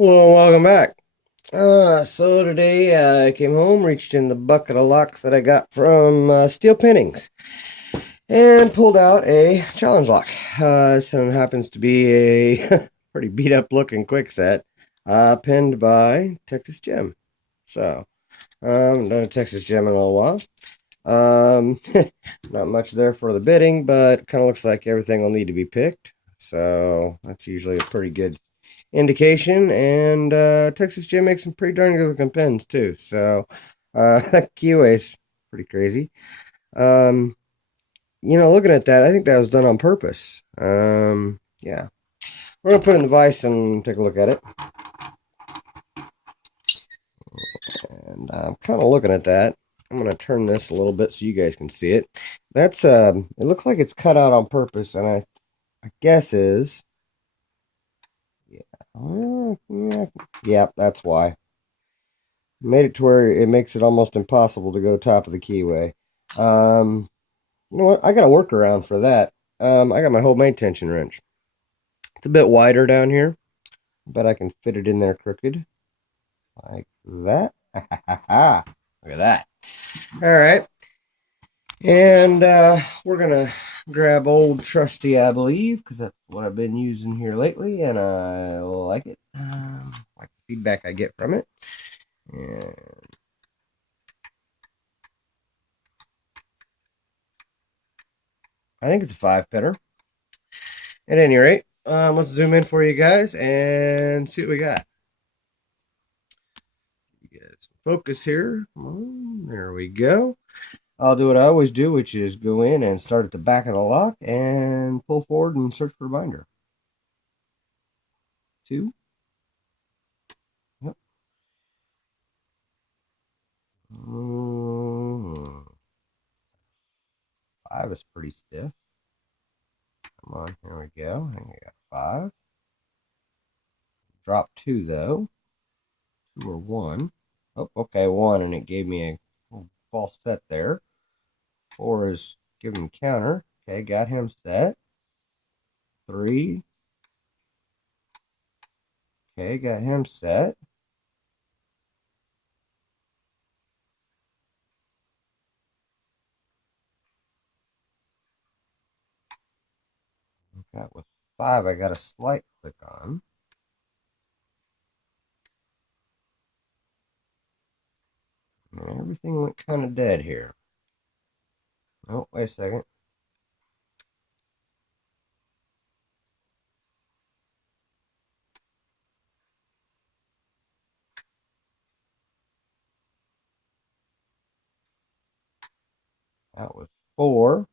Hello and welcome back. So today I came home, reached in the bucket of locks that I got from Steel Pinnings, and pulled out a challenge lock. This one happens to be a pretty beat up looking Kwikset, pinned by Texas Gem. So, done a Texas Gem in a little while. Um, Not much there for the bidding, but kind of looks like everything will need to be picked. So that's usually a pretty good indication. And Texas Jim makes some pretty darn good looking pens too. So Kiwi's pretty crazy. Um, looking at that, I think that was done on purpose. Yeah, we're gonna put it in the vise and take a look at it. And I'm kind of looking at that. I'm gonna turn this a little bit so you guys can see it. That's it looks like it's cut out on purpose, and I guess is yeah, that's why. Made it to where it makes it almost impossible to go top of the keyway. Um, you know what? I got a workaround for that. I got my homemade tension wrench. It's a bit wider down here, but I can fit it in there crooked like that. Look at that. All right. And we're going to grab old trusty, I believe, because that's what I've been using here lately, and I like it. Like the feedback I get from it. And I think it's a 5 pitter. At any rate, let's zoom in for you guys and see what we got. You guys focus here. There we go. I'll do what I always do, which is go in and start at the back of the lock and pull forward and search for a binder. 2. Yep. 5 is pretty stiff. Come on, here we go. And we got 5. Drop 2 though. 2 or 1. Oh, okay, 1, and it gave me a false set there. 4 is giving counter. Okay, got him set. 3. Okay, got him set. That was 5. I got a slight click on. And everything went kind of dead here. Oh, wait a second. That was 4.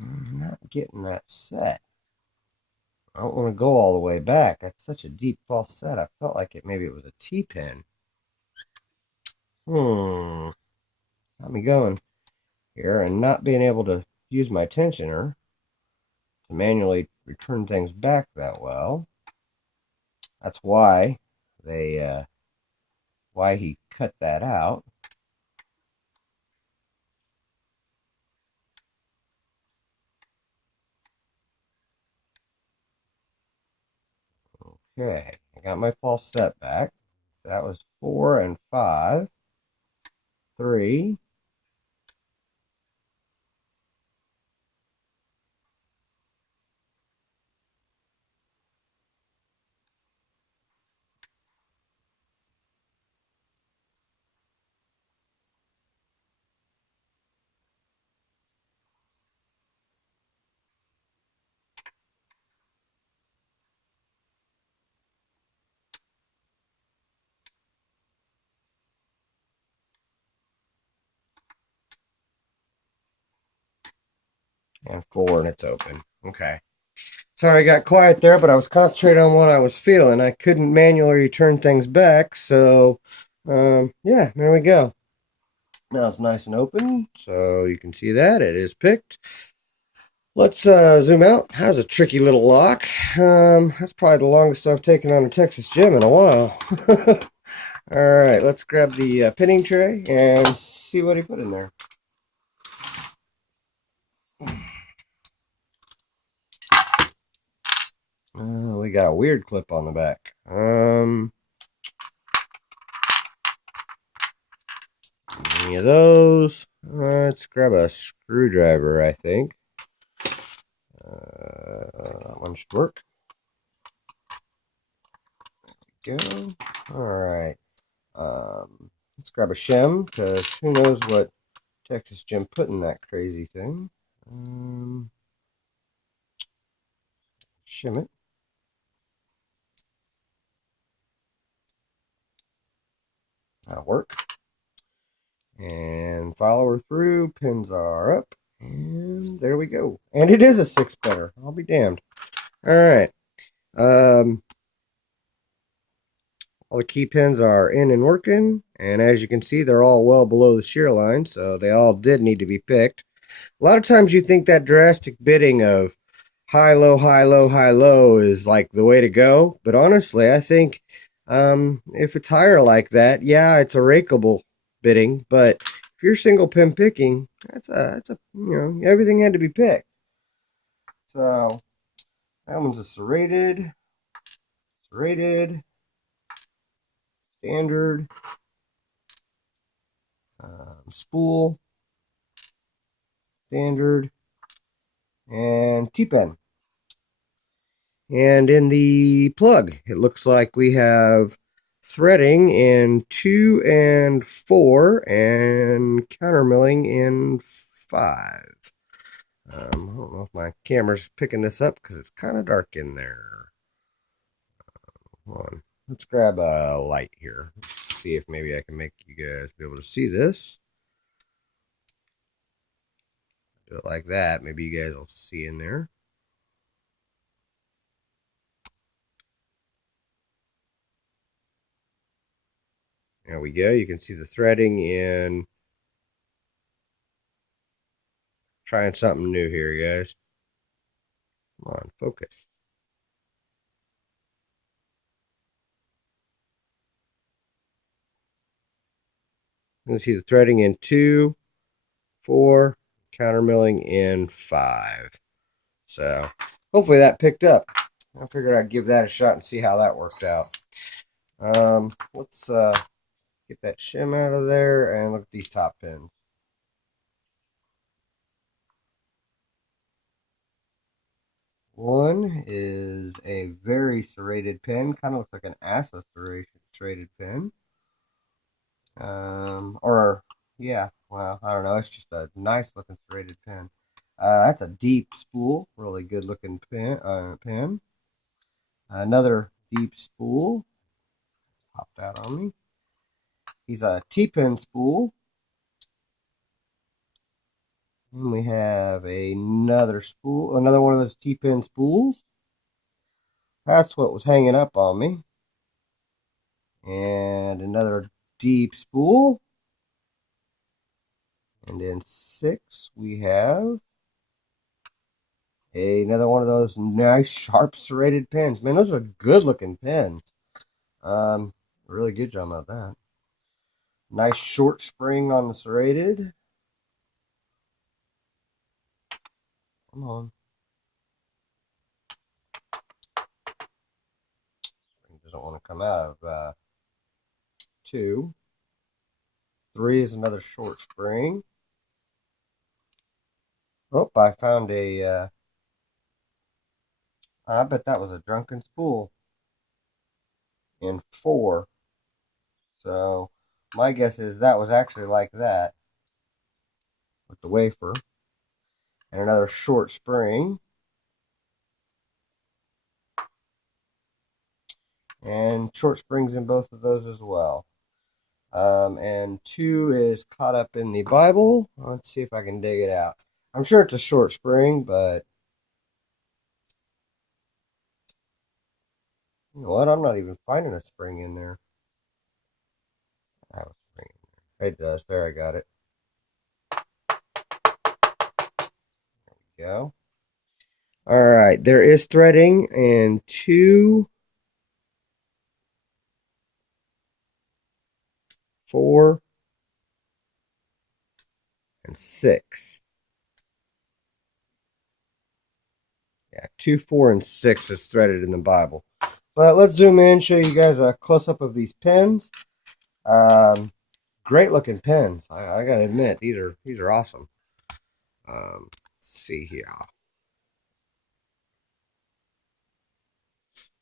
I'm not getting that set. I don't want to go all the way back. That's such a deep false set. I felt like maybe it was a T-pin. Got me going here and not being able to use my tensioner to manually return things back that well. That's why why he cut that out. Okay, I got my false set back. That was 4 and 5. 3. And 4, and it's open. Okay. Sorry, I got quiet there, but I was concentrating on what I was feeling. I couldn't manually return things back, so Yeah, there we go. Now it's nice and open, so you can see that it is picked. Let's zoom out. How's a tricky little lock. That's probably the longest I've taken on a Texas gym in a while. All right, let's grab the pinning tray and see what he put in there. We got a weird clip on the back. Any of those? Let's grab a screwdriver, I think. That one should work. There we go. All right. Let's grab a shim, because who knows what Texas Jim put in that crazy thing. Shim it. That'll work. And follow her through. Pins are up. And there we go. And it is a 6-better. I'll be damned. All right. All the key pins are in and working. And as you can see, they're all well below the shear line. So they all did need to be picked. A lot of times you think that drastic bitting of high, low, high, low, high, low is like the way to go. But honestly, I think if it's higher like that, yeah, it's a rakeable bitting. But if you're single pin picking, that's a everything had to be picked. So that one's a serrated, standard, spool, standard, and T-pen. And in the plug, it looks like we have threading in 2 and 4 and countermilling in 5. I don't know if my camera's picking this up because it's kind of dark in there. Hold on. Let's grab a light here. Let's see if maybe I can make you guys be able to see this. Do it like that. Maybe you guys will see in there. There we go. You can see the threading in. Trying something new here, guys. Come on, focus. You can see the threading in 2, 4, countermilling in 5. So hopefully that picked up. I figured I'd give that a shot and see how that worked out. Let's get that shim out of there and look at these top pins. One is a very serrated pin, kind of looks like an ASA serrated pin. Yeah, well, I don't know. It's just a nice looking serrated pin. That's a deep spool, really good looking pin. Another deep spool popped out on me. He's a T-pin spool. And we have another spool, another one of those T-pin spools. That's what was hanging up on me. And another deep spool. And in 6, we have another one of those nice, sharp, serrated pins. Man, those are good looking pins. Really good job about that. Nice short spring on the serrated. Come on. Spring doesn't want to come out of 2. 3 is another short spring. Oh, I found a, I bet that was a drunken spool in 4. So my guess is that was actually like that with the wafer. And another short spring. And short springs in both of those as well. And 2 is caught up in the Bible. Let's see if I can dig it out. I'm sure it's a short spring, but you know what? I'm not even finding a spring in there. It does. There, I got it. There we go. All right, there is threading in 2, 4, and 6. Yeah, 2, 4, and 6 is threaded in the Bible. But let's zoom in, show you guys a close-up of these pins. Great looking pins. I gotta admit, these are awesome. Let's see here.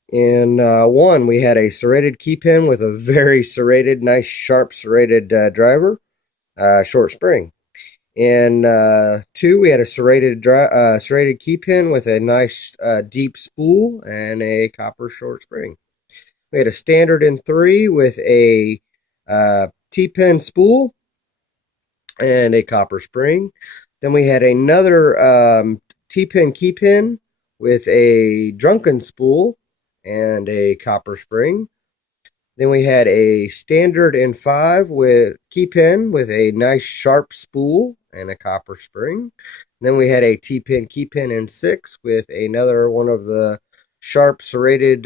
In one, we had a serrated key pin with a very serrated, nice, sharp serrated driver, short spring. In 2, we had a serrated key pin with a nice deep spool and a copper short spring. We had a standard in 3 with a T-pin spool and a copper spring. Then we had another T-pin key pin with a drunken spool and a copper spring. Then we had a standard in 5 with key pin with a nice sharp spool and a copper spring. Then we had a T-pin key pin in 6 with another one of the sharp serrated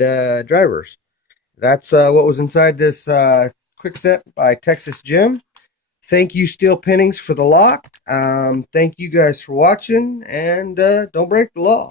drivers. That's what was inside this Kwikset by Texas Jim. Thank you, Steel Pinnings, for the lock. Thank you guys for watching, and don't break the law.